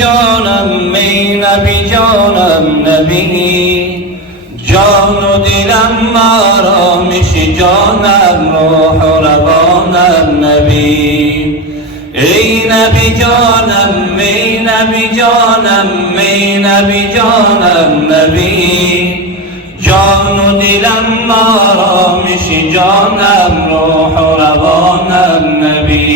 جانم می نبی جانم نبی، جان و دلم آرامش جانم روح و روانم نبی. ای نبی جانم می نبی جانم می نبی جانم نبی، جان و دلم آرامش جانم روح و روانم نبی.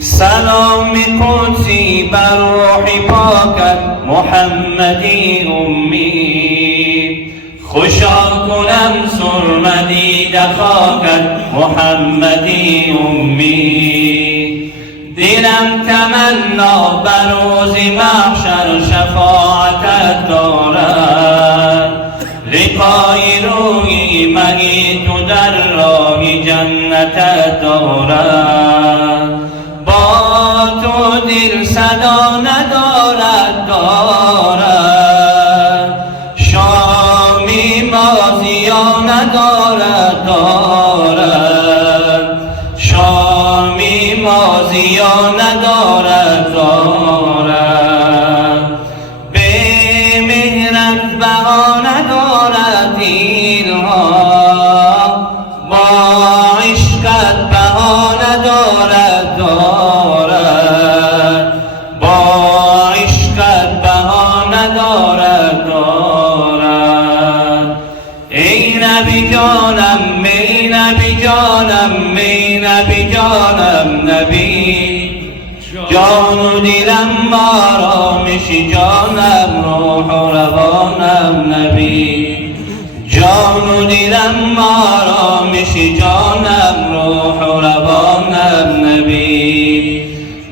سلام قدسی بر روح پاکت محمدی امی، خوشا کنم سرمدید خاکت محمدی امی. دلم تمنا بر روز محشر شفاعتت دارد، لقای روی مگی تو در راه جنتت دارد. با تو دل صدا ندارد دارد، شامی مازیا ندارد دارد، شامی مازیا ندارد دارد. به مهرت بها ندارد اینها، با عشقت بها ندارد دارد، با عشقت بها ندارد دارد. ای نبی جانم می نبی جانم می نبی جانم نبی، جان و دلم آرامش جانم روح و روانم نبی، جان و دلم آرامش جانم روح و روانم نبی.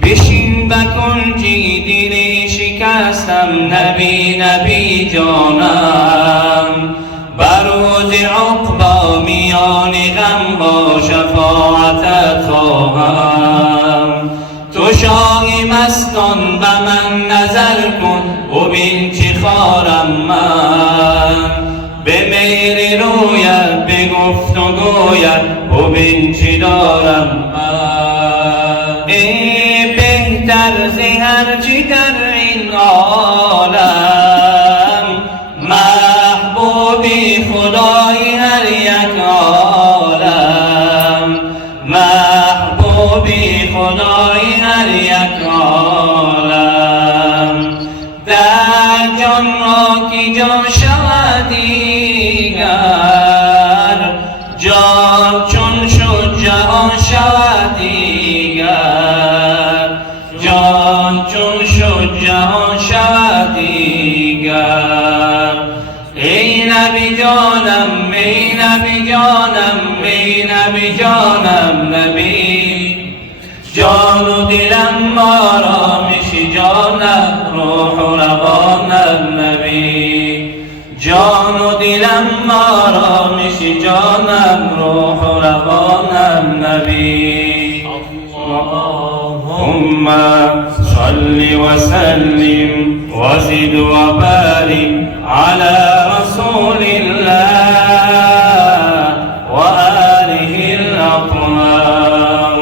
بشین بکنجی دل شکستم نبی نبی جانم، بروز عقبا میان غم با شفاعتت خواهم. تو شاه مستان به من نظر کن ببین چه خارم من، به میل رویت به گفت و گویت ببین چه دارم من. ای بهتر ز هر چی در این عالم، محبوبی خدای هر یک عالم، محبوبی خدای هر یک عالم. در جان را که جان شود دیگر، جان چون شد جهان شود دیگر، جان چون شد جهان شود دیگر. ای نبی جانم می نبی جانم می نبی جانم نبی، جان و دلم آرامش جانم روح و روانم نبی، جان و دلم آرامش جانم روح و روانم نبی. اللهم صل وسلم وزد وبارك على رسول الله وآله الأطهار،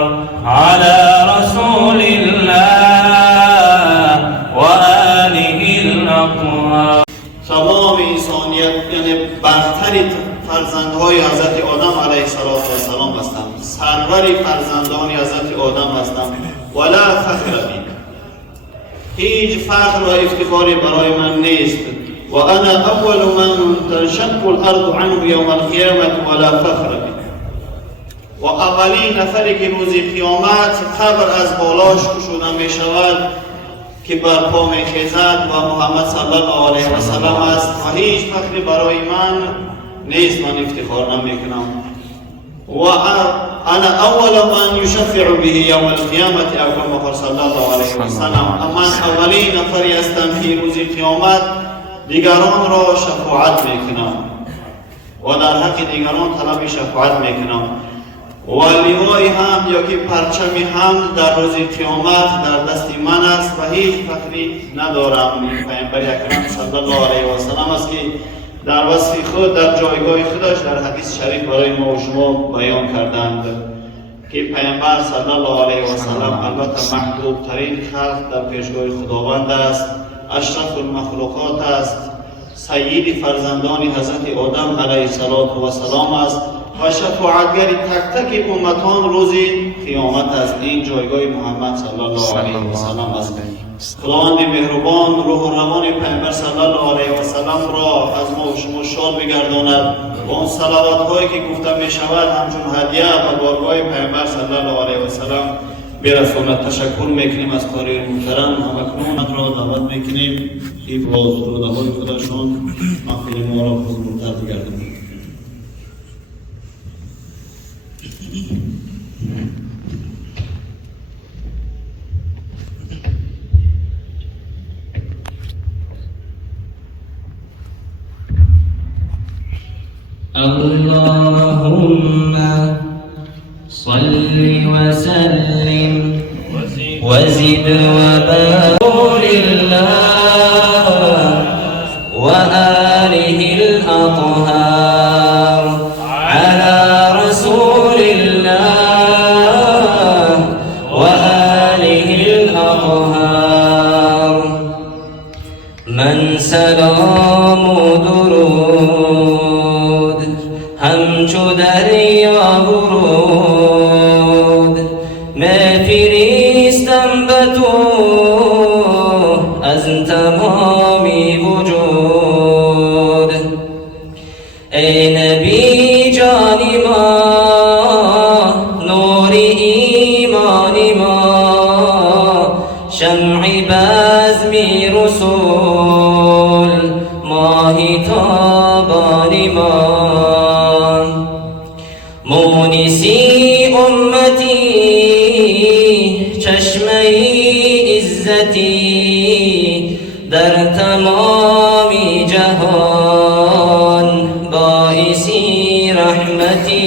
على رسول الله وآله الأطهار. تمام انسانیت یعنی برتری فرزندهای حضرت آدم علیه السلام هستند، سروری فرزندان حضرت آدم هستند. ولا فخر بی، هیچ فخر و افتخاری برای من نیست. و انا اول من تنشق الارض عنه یوم القیامت ولا فخر بی، و اولین نفری که روز قیامت قبر از بالاش گشوده می شود که برپا می خیزد و محمد صلی الله علیه و سلم است و هیچ فخری برای من نیست، من افتخار نمی کنم. و انا اول من یشفع به یوم القیامت او کما قال صلی الله علیه و سلم، من اولین نفری هستم که روز قیامت دیگران را شفاعت میکنم و در حق دیگران طلب شفاعت میکنم. و لیوای هم یا که پرچم هم در روز قیامت در دست من است و هیچ فخری ندارم. پیامبر اکرم صلی الله علیه و سلم است که در وصف خود در جایگاه خودش در حدیث شریف برای ما و شما بیان کردند که پیامبر صلی الله علیه و سلم البته محبوب ترین خلق در پیشگاه خداوند است، اشرف المخلوقات است، سید فرزندان حضرت آدم علیه السلام است و شفاعتگر تک تک امتان روز قیامت است. این جایگاه محمد صلی الله علیه و سلم است. خداوند مهربان روح و روان پیامبر صلی الله علیه و سلم را از ما و شما شاد بگرداند و اون صلوات هایی که گفته می شود همچون هدیه و بارگاه پیامبر صلی الله علیه و سلم برساند. تشکر میکنیم از قاری محترم. همکنون را دعوت میکنیم که با سروده های خودشان محفل ما را بزرگتر بگردانند. اللهم صل وسلم وزد وبارك الله وآله الأطهار على رسول الله وآله الأطهار. من سلام درود همچو دریا ورود میفرستم به تو از تمامی وجود. ای نبی جانی ما نور ایمان ما شمع بزم رسول ماهی تابان ما مونسی امتی چشمه عزتی در تمام جهان باعثی رحمتی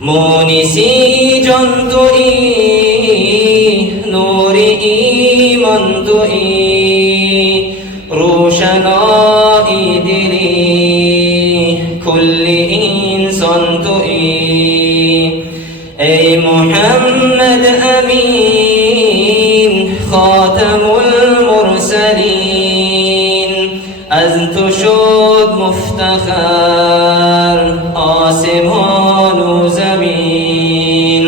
مونسی جان تویی نور ایمان تویی روشنایی دلی کل انسان تویی. ای محمد امین خاتم المرسلین از تو شد مفتخر آسمان و زمین.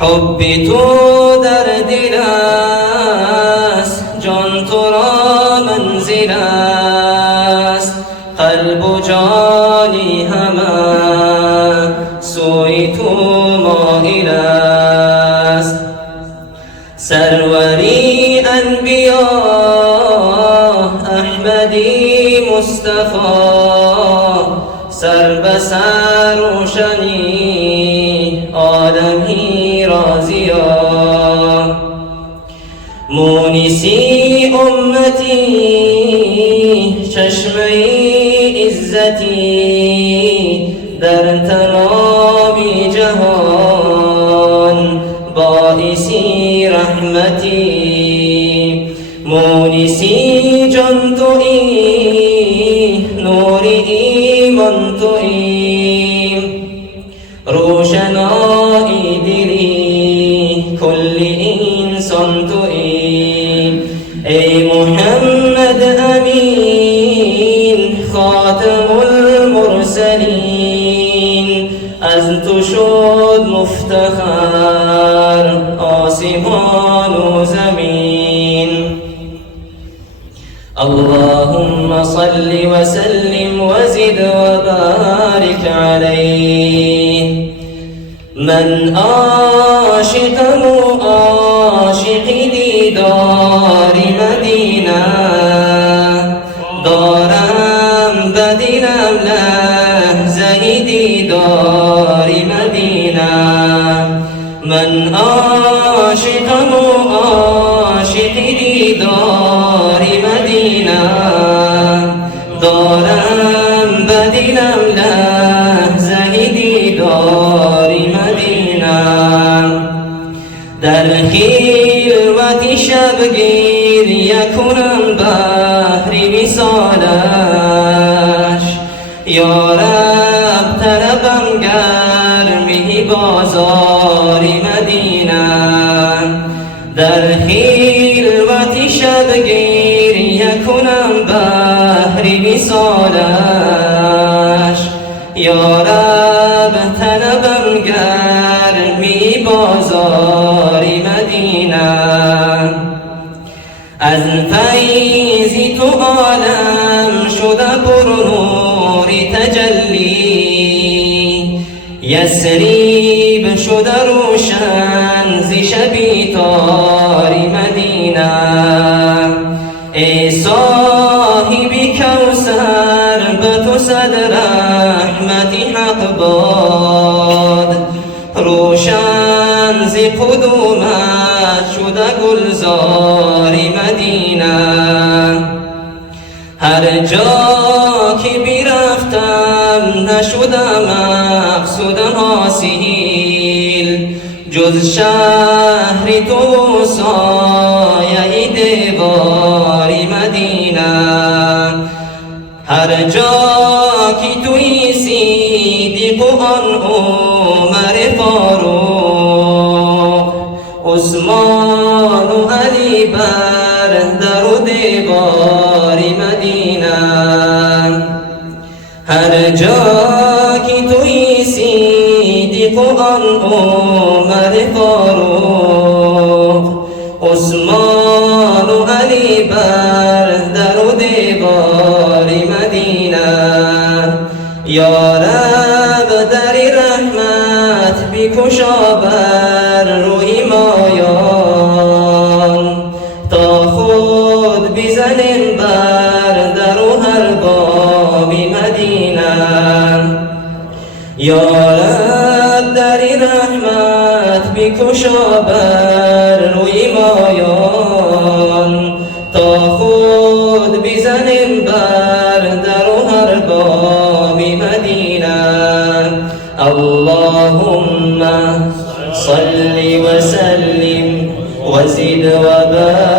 حب تو در دل است جان تو را منزل است قلب و جانی همه سوی تو مائل است. سروری انبیا احمدی مصطفی سر به سر روشنی عالمی رازیا مونسی امتی چشمه عزتی در تمام جهان باعثی رحمتی مونسی جان تویی نور ایمان تویی روشنایی دلی کل انسان تویی. ای محمد امین خاتم المرسلین از تو شد مفتخر آسمان و زمین. اللهم صل وسلم وزد وبارك عليه. من عاشقم عاشق دیدار مدینه دارم بدلم لحظه دیدار مدینه. من عاشقم عاشق دیدار مدینه دارم بدلم لحظه دیدار مدینه. در خلوت شبگیر یکنم بحر وصالش یا رب طلبم گشت خلوت شب گریه کنم بهر وصالش، یا رب طلبم گرمی بازار مدینه. از فیضی تو عالم شده پر نور تجلی، یثریب شده روشن ز شبی تار مدینه. ای صاحب کوثر به تو صد رحمت حق باد، روشن ز قدومت شده گلزار مدینه. هر جا که برفتم نشدم مقصودم حاصل، جز شهر تو و سایه دیوار مدینه. هر جا که توی صدیق و آن عمر فاروق، عثمان و علی بر در و دیوار مدینه. هر جا که توی صدیق و آن عمر فاروق، عثمان و علی بر در و دیوار مدینه. یا رب در رحمت بگشا بر روی مایان، تا خود بزنیم بر در و هر باب مدینه. یا رب در رحمت بگشا بر روی مایان، تا خود بزنیم بر در و هر باب مدینه. اللهم صل وسلم وزد وبارك